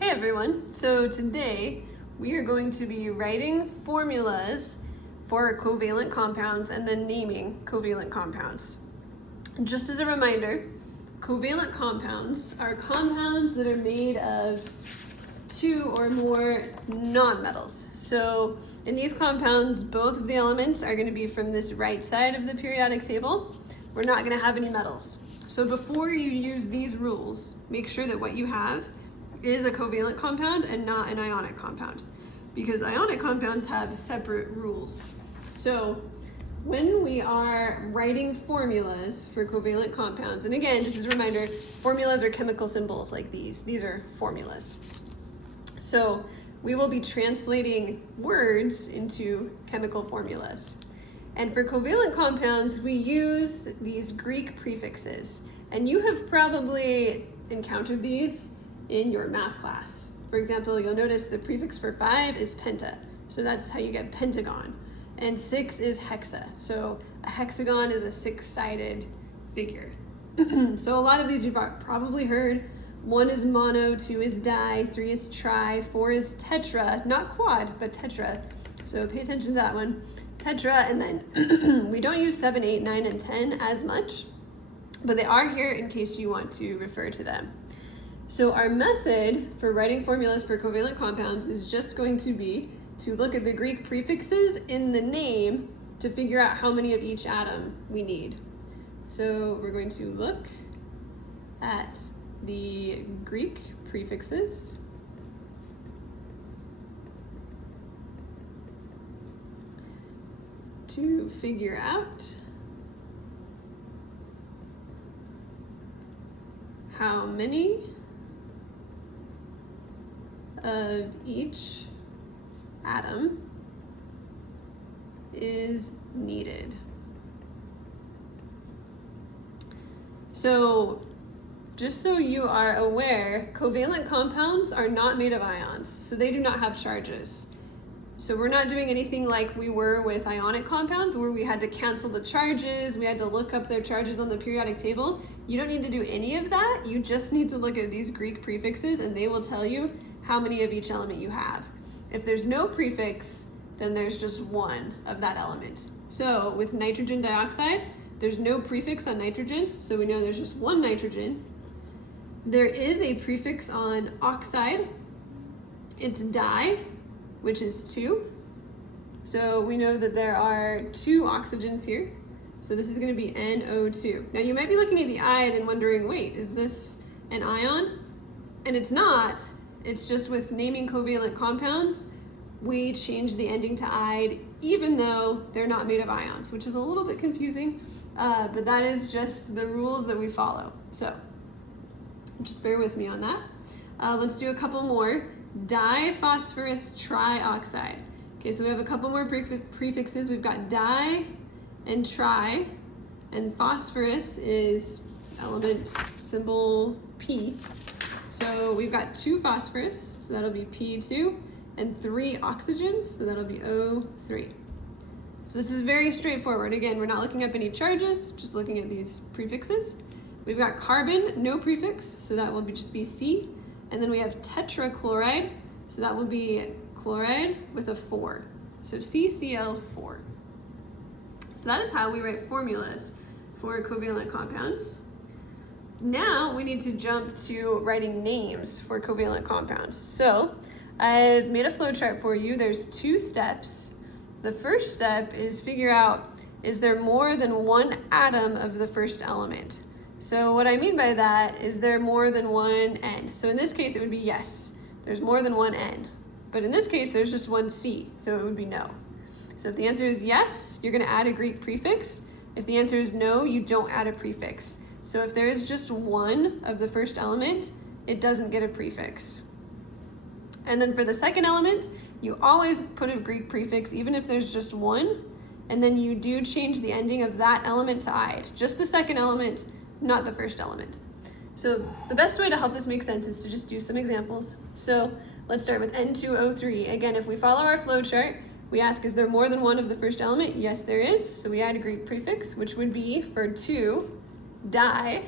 Hey everyone, so today we are going to be writing formulas for covalent compounds and then naming covalent compounds. Just as a reminder, covalent compounds are compounds that are made of two or more nonmetals. So in these compounds, both of the elements are going to be from this right side of the periodic table. We're not going to have any metals. So before you use these rules, make sure that what you have is a covalent compound and not an ionic compound, because ionic compounds have separate rules. So when we are writing formulas for covalent compounds, and again, just as a reminder, formulas are chemical symbols like these. These are formulas. So we will be translating words into chemical formulas. And for covalent compounds, we use these Greek prefixes. And you have probably encountered these in your math class. For example, you'll notice the prefix for 5 is penta. So that's how you get pentagon. And 6 is hexa. So a hexagon is a 6-sided figure. So a lot of these you've probably heard. 1 is mono, 2 is di, 3 is tri, 4 is tetra, not quad, but tetra. So pay attention to that one. Tetra, and then we don't use 7, 8, 9, and 10 as much, but they are here in case you want to refer to them. So our method for writing formulas for covalent compounds is just going to be to look at the Greek prefixes in the name to figure out how many of each atom we need. So we're going to look at the Greek prefixes. To figure out how many of each atom is needed. So just so you are aware, covalent compounds are not made of ions, so they do not have charges. So we're not doing anything like we were with ionic compounds where we had to cancel the charges, we had to look up their charges on the periodic table. You don't need to do any of that. You just need to look at these Greek prefixes and they will tell you how many of each element you have. If there's no prefix, then there's just one of that element. So with nitrogen dioxide, there's no prefix on nitrogen, so we know there's just one nitrogen. There is a prefix on oxide. It's di, which is 2. So we know that there are 2 oxygens here. So this is going to be NO2. Now you might be looking at the iod and wondering, wait, is this an ion? And it's not. It's just with naming covalent compounds, we change the ending to "ide" even though they're not made of ions, which is a little bit confusing, but that is just the rules that we follow. So just bear with me on that. Let's do a couple more. Diphosphorus trioxide. Okay, so we have a couple more prefixes. We've got di and tri, and phosphorus is element symbol P. So we've got 2 phosphorus, so that'll be P2, and 3 oxygens, so that'll be O3. So this is very straightforward. Again, we're not looking up any charges, just looking at these prefixes. We've got carbon, no prefix, so that will just be C. And then we have tetrachloride, so that will be chloride with a 4. So CCl4. So that is how we write formulas for covalent compounds. Now we need to jump to writing names for covalent compounds. So I've made a flowchart for you. There's 2 steps. The first step is figure out, is there more than one atom of the first element? So what I mean by that is there more than one N. So in this case, it would be yes, there's more than one N. But in this case, there's just one C, so it would be no. So if the answer is yes, you're gonna add a Greek prefix. If the answer is no, you don't add a prefix. So if there is just one of the first element, it doesn't get a prefix. And then for the second element, you always put a Greek prefix, even if there's just one, and then you do change the ending of that element to "ide." Just the second element, not the first element. So the best way to help this make sense is to just do some examples. So let's start with N2O3. Again, if we follow our flow chart, we ask, is there more than one of the first element? Yes, there is. So we add a Greek prefix, which would be for 2, di.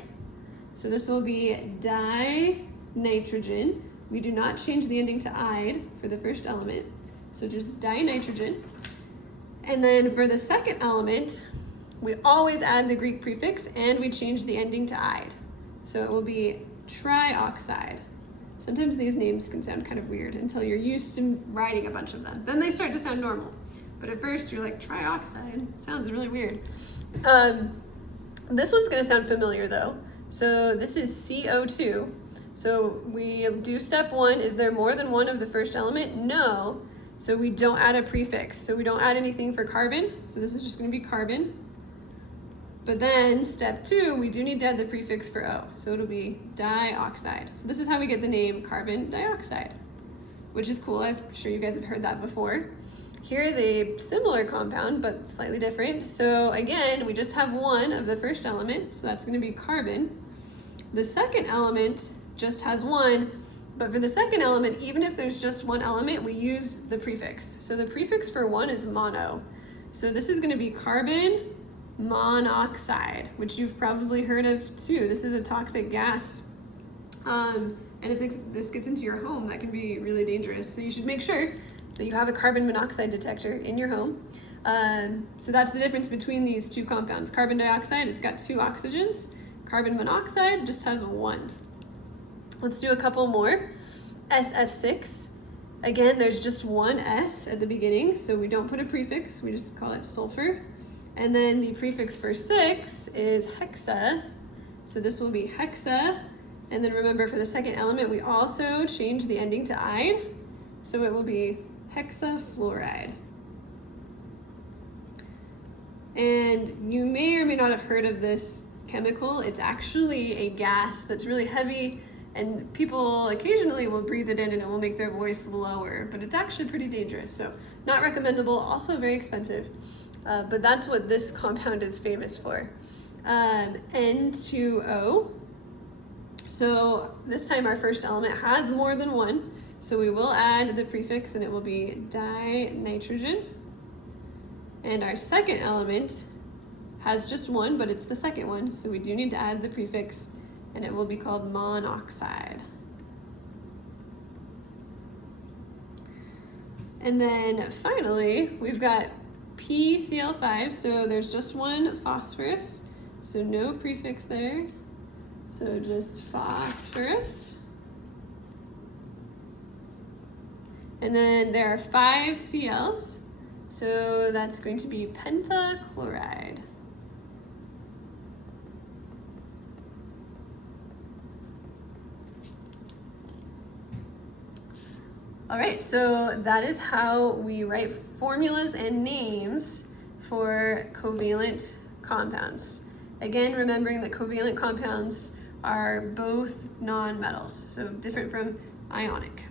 So this will be dinitrogen. We do not change the ending to "ide" for the first element, so just dinitrogen. And then for the second element, we always add the Greek prefix and we change the ending to "ide." So it will be trioxide. Sometimes these names can sound kind of weird until you're used to writing a bunch of them. Then they start to sound normal. But at first you're like, trioxide, sounds really weird. This one's gonna sound familiar though. So this is CO2. So we do step 1, is there more than one of the first element? No, so we don't add a prefix. So we don't add anything for carbon. So this is just gonna be carbon. But then step 2, we do need to add the prefix for O. So it'll be dioxide. So this is how we get the name carbon dioxide, which is cool. I'm sure you guys have heard that before. Here is a similar compound, but slightly different. So again, we just have one of the first element, so that's gonna be carbon. The second element just has one, but for the second element, even if there's just one element, we use the prefix. So the prefix for one is mono. So this is gonna be carbon monoxide, which you've probably heard of too. This is a toxic gas. And if this gets into your home, that can be really dangerous. So you should make sure that you have a carbon monoxide detector in your home. So that's the difference between these two compounds. Carbon dioxide, it's got 2 oxygens. Carbon monoxide just has 1. Let's do a couple more. SF6. Again, there's just one S at the beginning, so we don't put a prefix, we just call it sulfur. And then the prefix for 6 is hexa. So this will be hexa. And then remember, for the second element, we also change the ending to "ide. So it will be hexafluoride. And you may or may not have heard of this chemical. It's actually a gas that's really heavy, and people occasionally will breathe it in and it will make their voice lower, but it's actually pretty dangerous. So not recommendable, also very expensive. But that's what this compound is famous for. N2O. So this time our first element has more than one. So we will add the prefix and it will be dinitrogen. And our second element has just one, but it's the second one. So we do need to add the prefix and it will be called monoxide. And then finally, we've got PCl5. So there's just one phosphorus. So no prefix there. So just phosphorus. And then there are 5 Cls, so that's going to be pentachloride. All right, so that is how we write formulas and names for covalent compounds. Again, remembering that covalent compounds are both nonmetals, so different from ionic.